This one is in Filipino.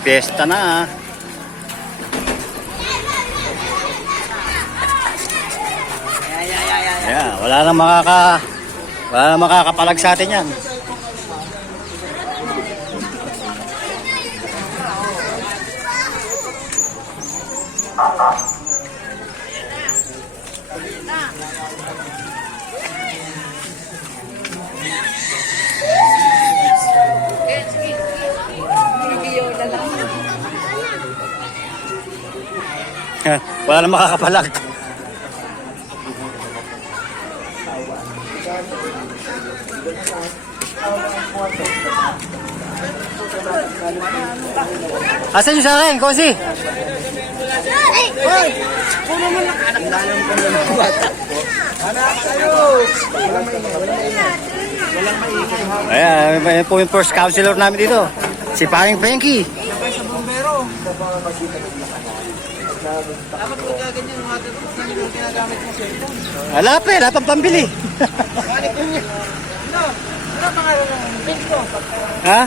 Fiesta na. Yeah, wala nang makakapalag sa atin yan. Wala nang makakapalag. Asan yung sa akin, Kosi? Hoy! Puro mo lang anak na alam ko na bata. Anak tayo! Walang maingay. Ayan, po yung first counselor namin dito. Si Paring Frankie. Sabay sa bombero. Dapat kung gaganyan yung water ko, saan yung ginagamit mo cellphone? Wala pang pambili. Balik ko niya. Ano? Ano pangalan ng bill ko? Ha?